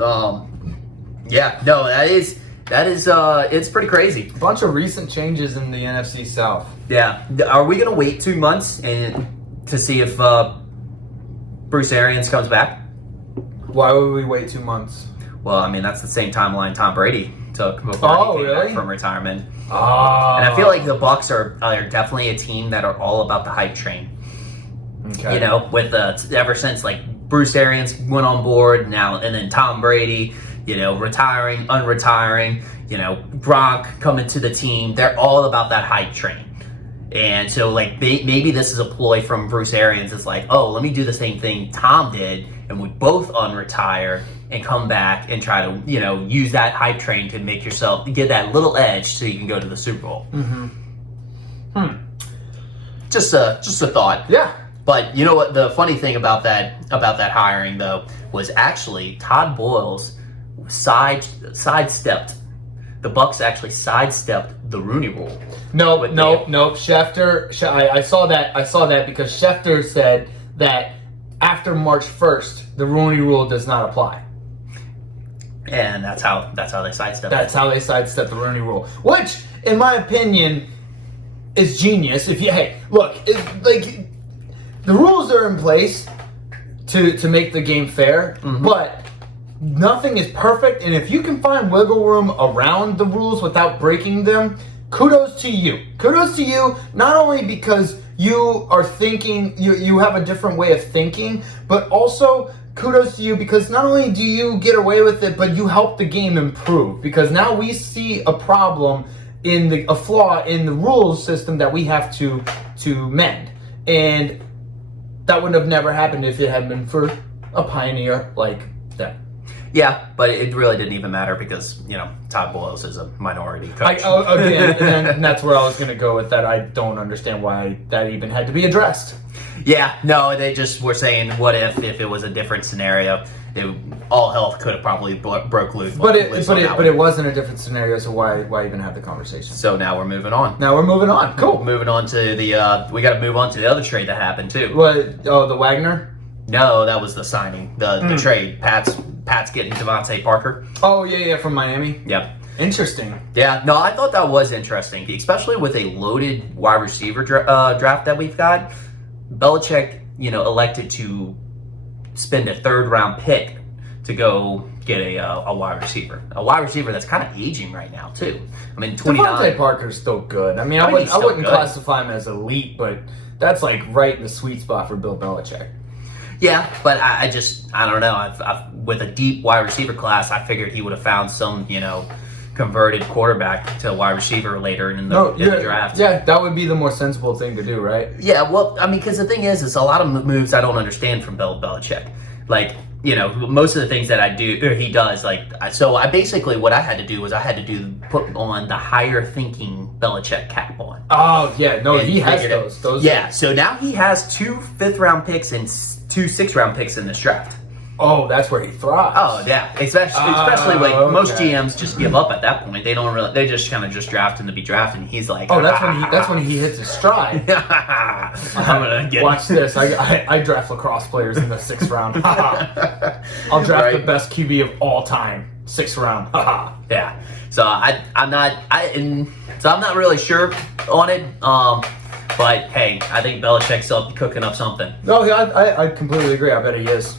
Yeah, no, that is it's pretty crazy. A bunch of recent changes in the NFC South. Yeah. Are we going to wait 2 months to see if Bruce Arians comes back? Why would we wait 2 months? Well, I mean, that's the same timeline Tom Brady took before he came back from retirement. Oh. And I feel like the Bucs are definitely a team that are all about the hype train. Okay. You know, with ever since like Bruce Arians went on board now, and then Tom Brady, you know, retiring, unretiring, you know, Gronk coming to the team. They're all about that hype train. And so, like, maybe this is a ploy from Bruce Arians. It's like, oh, let me do the same thing Tom did, and we both unretire and come back and try to, you know, use that hype train to make yourself get that little edge so you can go to the Super Bowl. Just a thought. Yeah. But you know what? The funny thing about that hiring though was actually Todd Boyles sidestepped. The Bucs actually sidestepped the Rooney Rule. No. Schefter. I saw that because Schefter said that after March 1st, the Rooney Rule does not apply. And that's how they sidestepped. That's how they sidestepped the Rooney Rule, which, in my opinion, is genius. Like the rules are in place to make the game fair, but nothing is perfect. And if you can find wiggle room around the rules without breaking them, kudos to you. Kudos to you, not only because you are thinking, you have a different way of thinking, but also kudos to you because not only do you get away with it, but you help the game improve. Because now we see a problem a flaw in the rules system that we have to mend. And that would have never happened if it had been for a pioneer like them. Yeah, but it really didn't even matter because, you know, Todd Boyles is a minority coach. And that's where I was going to go with that. I don't understand why that even had to be addressed. Yeah, no, they just were saying, what if it was a different scenario? All health could have probably broke loose. But it wasn't a different scenario, so why even have the conversation? So now we're moving on. Cool. Moving on to we got to move on to the other trade that happened too. What? Oh, the Wagner? No, that was the signing, the trade. Pat's getting Devontae Parker. Oh yeah, from Miami. Yep. Interesting. Yeah, no, I thought that was interesting, especially with a loaded wide receiver draft that we've got. Belichick, you know, elected to spend a third-round pick to go get a wide receiver. A wide receiver that's kind of aging right now, too. I mean, 29. Devontae Parker's still good. I mean, I wouldn't classify him as elite, but that's like right in the sweet spot for Bill Belichick. Yeah, but I don't know. With a deep wide receiver class, I figured he would have found some, you know, converted quarterback to a wide receiver later in the draft. Yeah, that would be the more sensible thing to do, right? Yeah, well, I mean, because the thing is a lot of moves I don't understand from Bill Belichick. Like, you know, most of the things that he does, like, so I basically, what I had to do was put on the higher thinking Belichick cap on. Oh, yeah, no, he has those. Yeah, so now he has 2 5th-round picks and 2 6th-round picks in this draft. Oh, that's where he thrives. Oh yeah, especially like most GMs just give up at that point. They don't really. They just kind of just draft him to be drafted. And he's like, that's when he hits his stride. I'm gonna watch this. I draft lacrosse players in the 6th round. I'll draft the best QB of all time, 6th round. Yeah. So I'm not really sure on it. But hey, I think Belichick's cooking up something. No, I completely agree. I bet he is.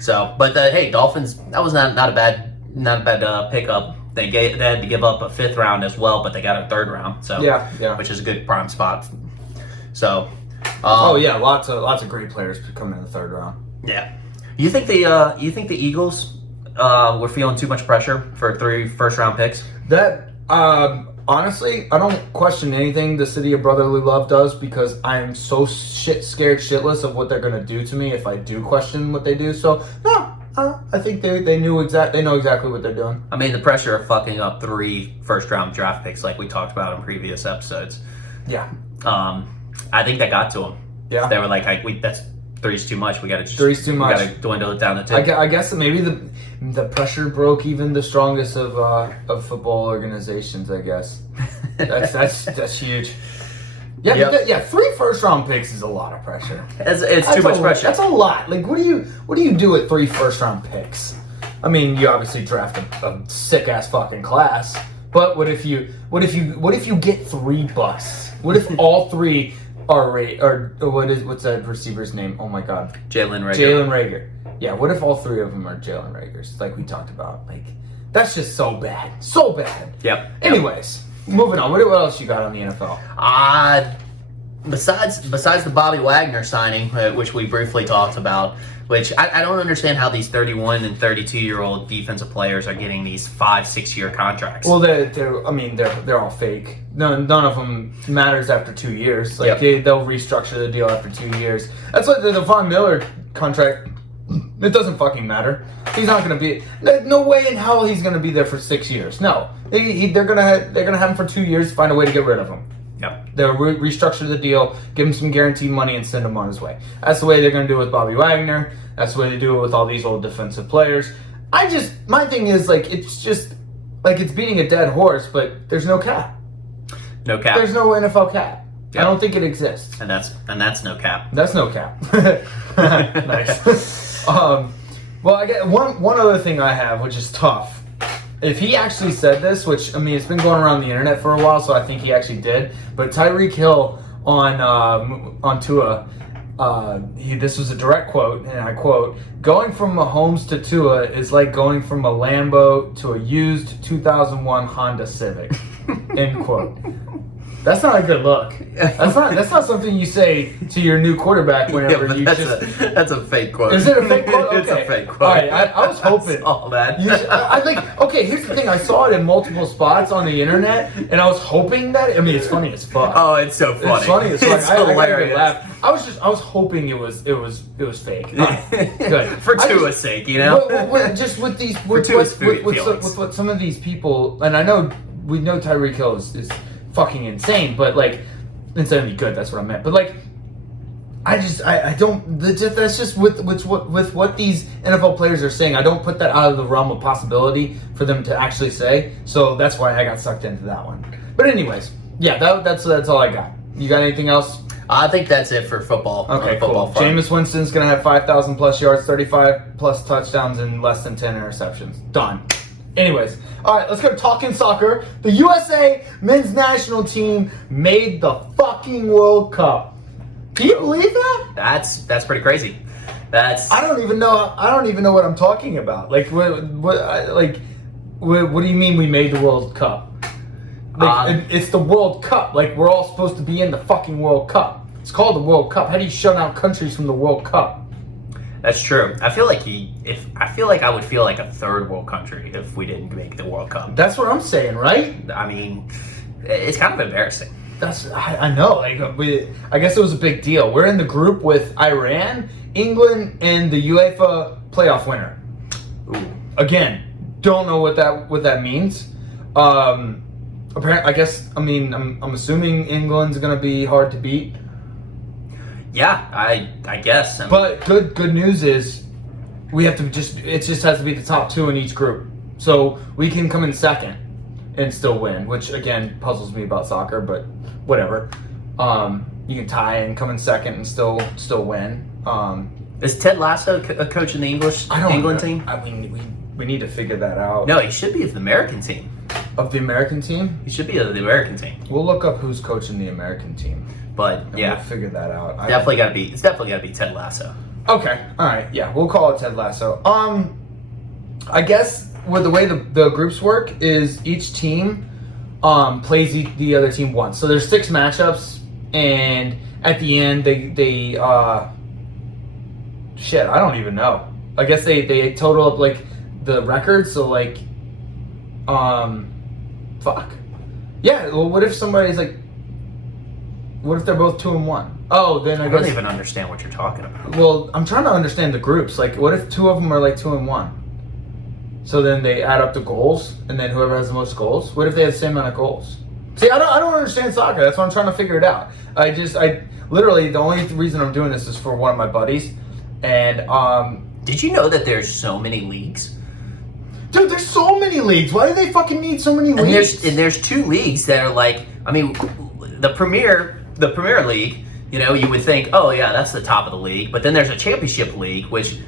So, but hey, Dolphins, that was not a bad pickup. They had to give up a 5th round as well, but they got a 3rd round. So yeah, which is a good prime spot. So, lots of great players coming in the 3rd round. Yeah, you think the Eagles were feeling too much pressure for 3 first-round picks? That honestly, I don't question anything the City of Brotherly Love does because I'm so scared shitless of what they're gonna do to me if I do question what they do. So no, I think they know exactly what they're doing. I mean, the pressure of fucking up 3 first-round draft picks, like we talked about in previous episodes. Yeah. I think that got to them. Yeah. They were like, that's 3's too much. We gotta 3's too much. We gotta dwindle it down to 2. I guess maybe the pressure broke even the strongest of football organizations. I guess that's huge. Yeah, yep. 3 first-round picks is a lot of pressure. It's too much pressure. That's a lot. Like, what do you do with 3 first-round picks? I mean, you obviously draft a sick-ass fucking class. But what if you get 3 busts? What if all 3 what's that receiver's name? Oh my god. Jalen Reagor. Jalen Reagor. Yeah, what if all three of them are Jalen Reagors, like we talked about? Like, that's just so bad. So bad. Yep. Anyways, moving on. What else you got on the NFL? Besides the Bobby Wagner signing, which we briefly talked about, which I don't understand how these 31 and 32-year-old defensive players are getting these 5-6 year contracts. Well, they're all fake. None of them matters after 2 years. Like they'll restructure the deal after 2 years. That's what the Von Miller contract. It doesn't fucking matter. He's not going to be. No way in hell he's going to be there for 6 years. No, they're gonna have him for 2 years. Find a way to get rid of him. Yep. They'll restructure the deal, give him some guaranteed money, and send him on his way. That's the way they're going to do it with Bobby Wagner. That's the way they do it with all these old defensive players. My thing is, like, it's just, like, it's beating a dead horse, but there's no cap. No cap. There's no NFL cap. Yep. I don't think it exists. And that's no cap. That's no cap. Nice. Well, I get one other thing I have, which is tough. If he actually said this, which, I mean, it's been going around the internet for a while, so I think he actually did. But Tyreek Hill on Tua, this was a direct quote, and I quote, "Going from Mahomes to Tua is like going from a Lambo to a used 2001 Honda Civic." End quote. That's not a good look. That's not something you say to your new quarterback whenever that's a fake quote. Is it a fake quote? Okay. It's a fake quote. All right, I was hoping. All that. I think. Okay, here's the thing. I saw it in multiple spots on the internet, and I was hoping that. I mean, it's funny as fuck. Oh, it's so funny. It's funny as fuck. It's hilarious. I was hoping it was fake. Good For Tua's sake, you know. Just with these, with what some of these people, and I know we know Tyreek Hill is fucking insane, but like insanely good. That's what I meant. But like, I don't. That's just with what these NFL players are saying. I don't put that out of the realm of possibility for them to actually say. So that's why I got sucked into that one. But anyways, yeah, that's all I got. You got anything else? I think that's it for football. Okay, football cool. Jameis Winston's gonna have 5,000 plus yards, 35 plus touchdowns, and less than 10 interceptions. Done. Anyways, all right, let's go talking soccer. The USA men's national team made the fucking World Cup. Can you believe that? That's pretty crazy. I don't even know what I'm talking about. Like what do you mean we made the World Cup? Like it's the World Cup. Like we're all supposed to be in the fucking World Cup. It's called the World Cup. How do you shut out countries from the World Cup? That's true. I feel like I would feel like a third world country if we didn't make the World Cup. That's what I'm saying, right? I mean, it's kind of embarrassing. I know. Like I guess it was a big deal. We're in the group with Iran, England, and the UEFA playoff winner. Ooh. Again, don't know what that means. Apparently, I guess. I mean, I'm assuming England's gonna be hard to beat. Yeah, I guess. But good news is we have to it just has to be the top two in each group. So we can come in second and still win, which again puzzles me about soccer, but whatever. You can tie and come in second and still win. Is Ted Lasso a coach in the England team? I mean, we need to figure that out. No, he should be of the American team. Of the American team? He should be of the American team. We'll look up who's coaching the American team. But yeah, we'll figure that out. It's definitely gotta be Ted Lasso. Okay, all right, yeah, we'll call it Ted Lasso. I guess with the way the groups work is each team plays the other team once. So there's 6 matchups, and at the end they shit, I don't even know. I guess they total up like the records. So like, fuck. Yeah. Well, what if somebody's like? What if they're both 2-1? Oh, then I guess. don't even understand what you're talking about. Well, I'm trying to understand the groups. Like, what if 2 of them are like 2-1? So then they add up the goals, and then whoever has the most goals. What if they have the same amount of goals? See, I don't understand soccer. That's why I'm trying to figure it out. I literally the only reason I'm doing this is for one of my buddies, and Did you know that there's so many leagues? Dude, there's so many leagues. Why do they fucking need so many leagues? And there's 2 leagues that are like, I mean, the Premier League, you know, you would think, oh yeah, that's the top of the league. But then there's a championship league, which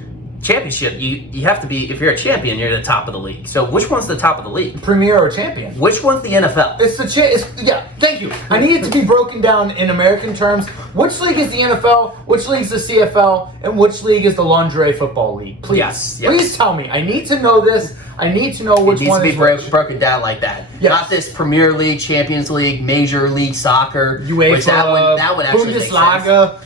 championship, you have to be, if you're a champion, you're the top of the league. So which one's the top of the league? Premier or champion? Which one's the NFL? It's the yeah, thank you. I need it to be broken down in American terms. Which league is the NFL? Which league is the CFL? And which league is the Lingerie Football League? Please, Yes. please tell me. I need to know this. I need to know which It needs one to is be which. broken down like that. Yes. Not this Premier League, Champions League, Major League Soccer. UEFA, which that would actually make Bundesliga,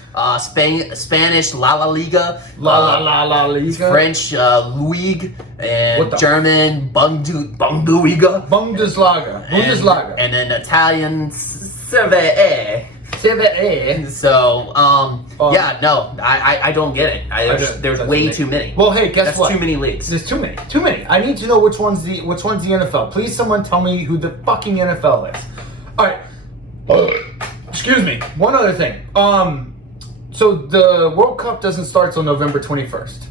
sense. Spanish La Liga. La Liga, French Ligue, What and the- German Bundesliga. Bundesliga. And then Italian Serie A. Serie A. So, yeah, no, I don't get it. There's that's way amazing. too many. Well, hey, guess That's what? too many leagues. There's too many. I need to know which one's the NFL. Please, someone tell me who the fucking NFL is. All right. Excuse me. One other thing. So the World Cup doesn't start till November 21st.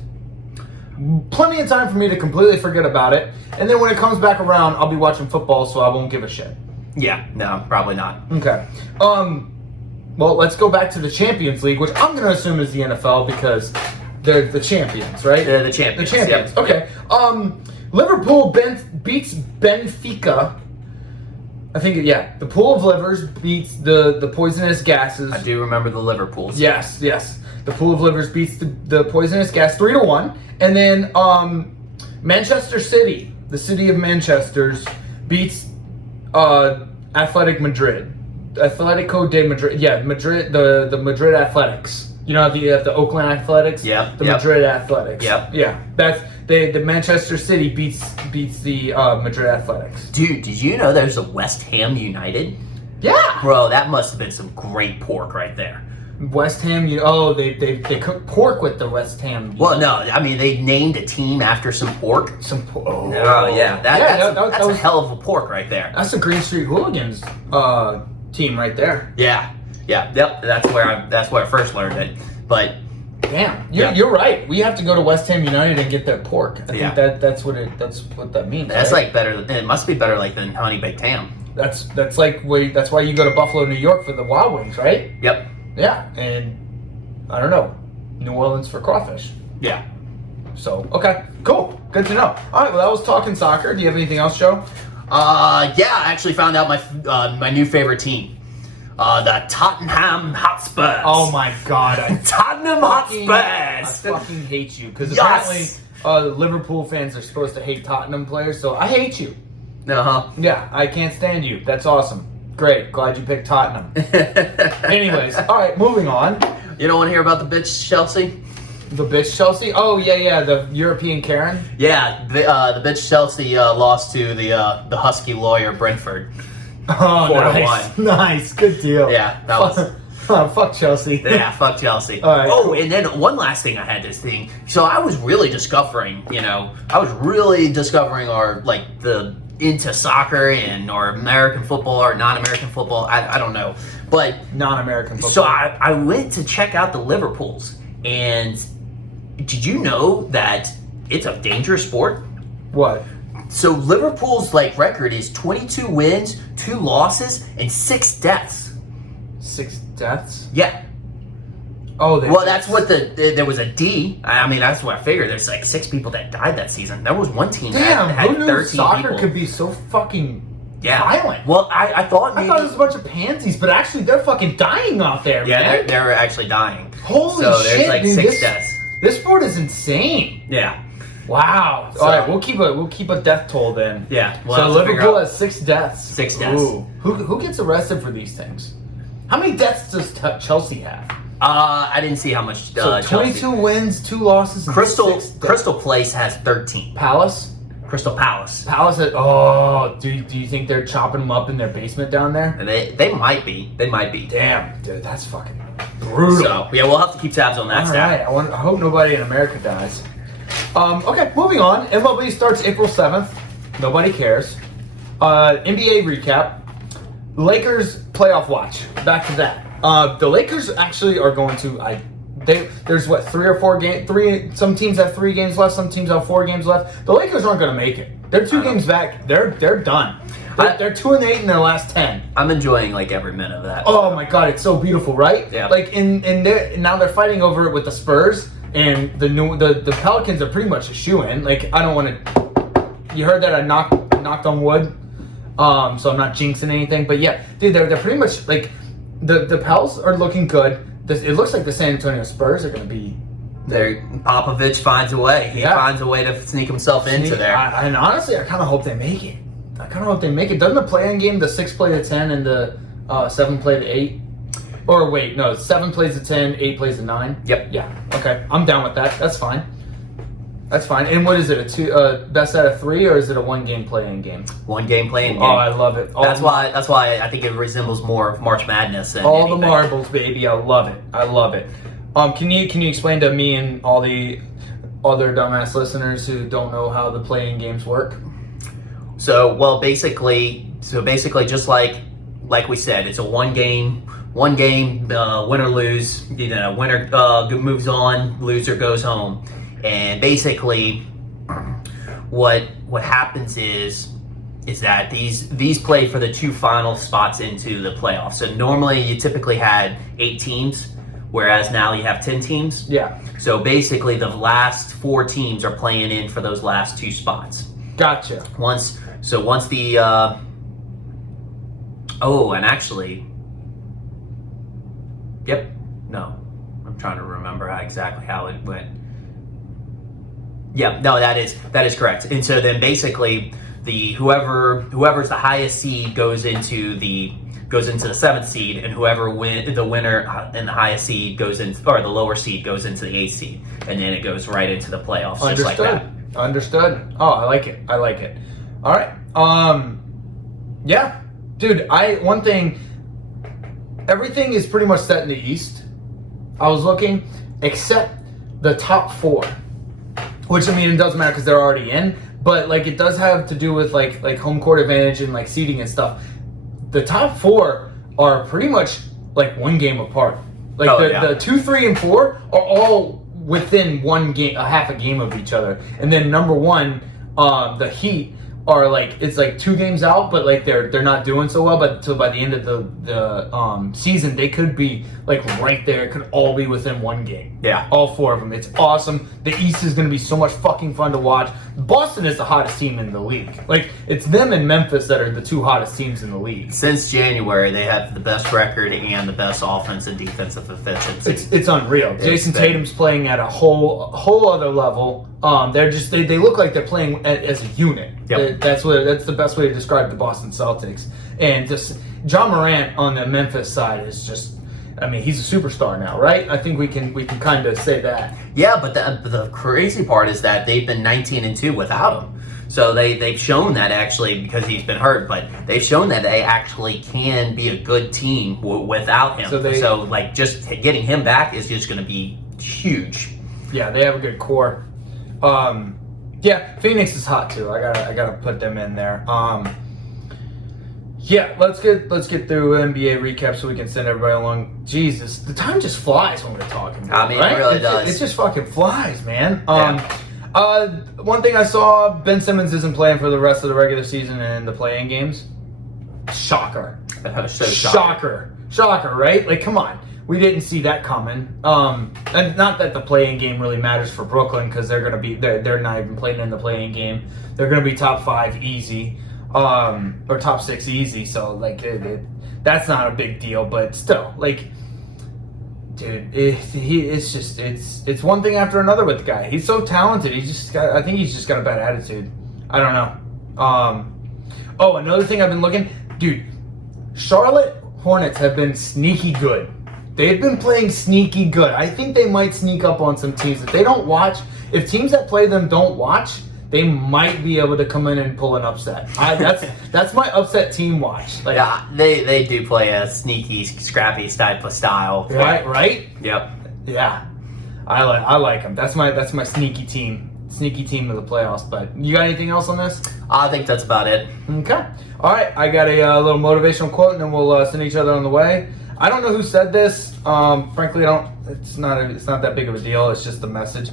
Plenty of time for me to completely forget about it, and then when it comes back around, I'll be watching football, so I won't give a shit. Yeah, no, probably not. Okay. Well, let's go back to the Champions League, which I'm going to assume is the NFL because they're the champions, right? They're the champions. The champions. Yep. Okay. Liverpool beats Benfica. I think, yeah. The Pool of Livers beats the Poisonous Gases. I do remember the Liverpools. Yes. The Pool of Livers beats the Poisonous Gas 3-1. And then Manchester City, the city of Manchester's, beats Athletic Madrid. Atletico de Madrid. Yeah, Madrid. The Madrid Athletics. You know the Oakland Athletics. Yep. The Madrid Athletics. Yep. Yeah. That's the Manchester City beats the Madrid Athletics. Dude, did you know there's a West Ham United? Yeah. Bro, that must have been some great pork right there. West Ham. They cook pork with the West Ham. Well, no, I mean they named a team after some pork. Oh Yeah, that's a was, hell of a pork right there. That's the Green Street Hooligans team right there. Yeah, yep. That's where I first learned it. But Damn, you're right. We have to go to West Ham United and get their pork. I Yeah. think that's what that means. that's right? like better. It must be better like than honey baked ham. That's why you go to Buffalo, New York for the Wild Wings, right? Yep. Yeah, and I don't know, New Orleans for crawfish. Yeah. So okay, cool, good to know. All right, well that was talking soccer. Do you have anything else, Joe? Yeah, I actually found out my new favorite team, the Tottenham Hotspurs. Oh my God, Tottenham I Hotspurs. fucking hate you because Yes. apparently Liverpool fans are supposed to hate Tottenham players, so I hate you. Yeah, I can't stand you. That's awesome. Great, glad you picked Tottenham. Anyways, all right, moving on. You don't want to hear about the bitch Chelsea? The bitch Chelsea? Oh yeah, the European Karen. Yeah, the bitch Chelsea lost to the husky lawyer Brentford. Oh, 4-1. Nice, good deal. Yeah, that was. Fuck Chelsea. Yeah, fuck Chelsea. All right, oh, cool. and then one last thing I had this thing. So I was really discovering, our the into soccer and or American football or non-American football. I don't know, but Non-American football. so I went to check out the Liverpools, and did you know that it's a dangerous sport? What? So Liverpool's record is 22 wins, 2 losses, and 6 deaths. 6 deaths? Yeah. Oh, Well, that's what there was a D. I mean, that's what I figured. There's 6 people that died that season. There was one team Damn, that had who knew 13 soccer people. could be so fucking violent? Well, I thought maybe. I thought it was a bunch of pansies, but actually they're fucking dying out there, yeah, man. they're actually dying. Holy so shit, there's dude, 6 deaths. This sport is insane. Yeah. Wow. So- All right, we'll keep a death toll then. Yeah. We'll So have to figure Liverpool out- has 6 deaths. 6 deaths. Ooh. Who gets arrested for these things? How many deaths does Chelsea have? I didn't see how much. So 22 Chelsea. wins, 2 losses, and Crystal 6 deaths. Crystal Place has 13. Palace. Crystal Palace. Palace. Do you think they're chopping them up in their basement down there? And they might be. They might be. Damn, dude, that's fucking brutal. So yeah, we'll have to keep tabs on that All stat. right, I hope nobody in America dies. Okay, moving on. MLB starts April 7th. Nobody cares. NBA recap. Lakers playoff watch. Back to that. The Lakers actually are going to. There's 3 or 4 games. Some teams have 3 games left. Some teams have 4 games left. The Lakers aren't going to make it. They're 2 games back. They're done. They're 2-8 in their last 10. I'm enjoying every minute of that. Oh my God, it's so beautiful, right? Yeah. Now they're fighting over it with the Spurs. and the Pelicans are pretty much a shoe-in. Like, I don't want to. You heard that I knocked on wood, so I'm not jinxing anything. But yeah, dude, they're pretty much like the Pels are looking good. It looks like the San Antonio Spurs are going to be. Popovich finds a way. He finds a way to sneak himself into there. And honestly, I kind of hope they make it. Doesn't the play-in game, the 6 play to 10 and the 7 play to 8? Or wait, no, 7 plays to 10, 8 plays to 9? Yep. Yeah. Okay. I'm down with that. That's fine. And what is it? A best out of 3, or is it a 1-game play-in game? 1-game play-in game. Oh, I love it. That's why I think it resembles more March Madness than all anything. the marbles, baby. I love it. Can you explain to me and all the other dumbass listeners who don't know how the play-in games work? So basically, just like we said, it's a one game, win or lose. Winner moves on, loser goes home, and basically, what happens is that these play for the 2 final spots into the playoffs. So normally you typically had 8 teams, whereas now you have 10 teams. Yeah. So basically, the last 4 teams are playing in for those last 2 spots. Gotcha. Once the and actually, yep, no, I'm trying to remember exactly how it went. Yeah, no, that is correct. And so then basically, whoever's the highest seed goes into the 7th seed, and the winner and the highest seed goes in, or the lower seed goes into the 8th seed, and then it goes right into the playoffs. Understood. Just like that. Understood. Oh, I like it. All right. Yeah, dude. One thing. Everything is pretty much set in the East. I was looking, except the top 4, which I mean it doesn't matter because they're already in. But like it does have to do with like home court advantage and like seeding and stuff. The top 4 are pretty much like 1 game apart. Like the 2, 3, and 4 are all within 1 game, a half a game of each other. And then number 1, the Heat are like, it's like 2 games out, but like they're not doing so well. But so by the end of the season, they could be like right there. It could all be within 1 game. Yeah, all 4 of them. It's awesome. The East is going to be so much fucking fun to watch. Boston is the hottest team in the league. Like it's them and Memphis that are the 2 hottest teams in the league. Since January, they have the best record and the best offense and defensive efficiency. It's unreal. Jason Tatum's playing at a whole other level. They look like they're playing as a unit. Yep. That's the best way to describe the Boston Celtics. And just John Morant on the Memphis side is just, I mean, he's a superstar now, right? I think we can kind of say that. Yeah, but the crazy part is that they've been 19-2 without him. So they've shown that actually, because he's been hurt, but they've shown that they actually can be a good team without him. So like just getting him back is just going to be huge. Yeah, they have a good core. Yeah, Phoenix is hot too. I gotta put them in there. Yeah, let's get through NBA recap so we can send everybody along. Jesus, the time just flies when we're talking. I mean, right? It really does. It just fucking flies, man. One thing I saw, Ben Simmons isn't playing for the rest of the regular season and the play-in games. Shocker. Shocker, right? Like, come on. We didn't see that coming. And not that the play-in game really matters for Brooklyn because they're not even playing in the play-in game. They're going to be top 5 easy. Or top 6 easy, so like that's not a big deal, but still, like, dude, it's one thing after another with the guy. He's so talented. I think he's just got a bad attitude. I don't know. Another thing I've been looking, dude, Charlotte Hornets have been sneaky good. They've been playing sneaky good. I think they might sneak up on some teams if they don't watch. If teams that play them don't watch, they might be able to come in and pull an upset. That's my upset team watch. Like, yeah, they do play a sneaky, scrappy type of style. Right? Yep. Yeah, I like them. That's my sneaky team of the playoffs. But you got anything else on this? I think that's about it. Okay. All right. I got a little motivational quote, and then we'll send each other on the way. I don't know who said this. Frankly, I don't. It's not that big of a deal. It's just the message.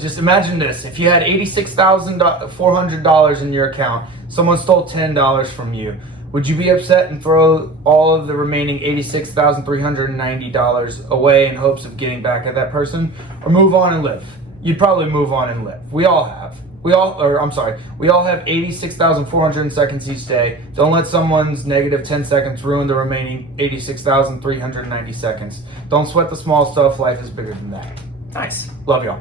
Just imagine this: if you had $86,400 in your account, someone stole $10 from you. Would you be upset and throw all of the remaining $86,390 away in hopes of getting back at that person, or move on and live? You'd probably move on and live. We all have. We all have 86,400 seconds each day. Don't let someone's negative 10 seconds ruin the remaining 86,390 seconds. Don't sweat the small stuff. Life is bigger than that. Nice. Love y'all.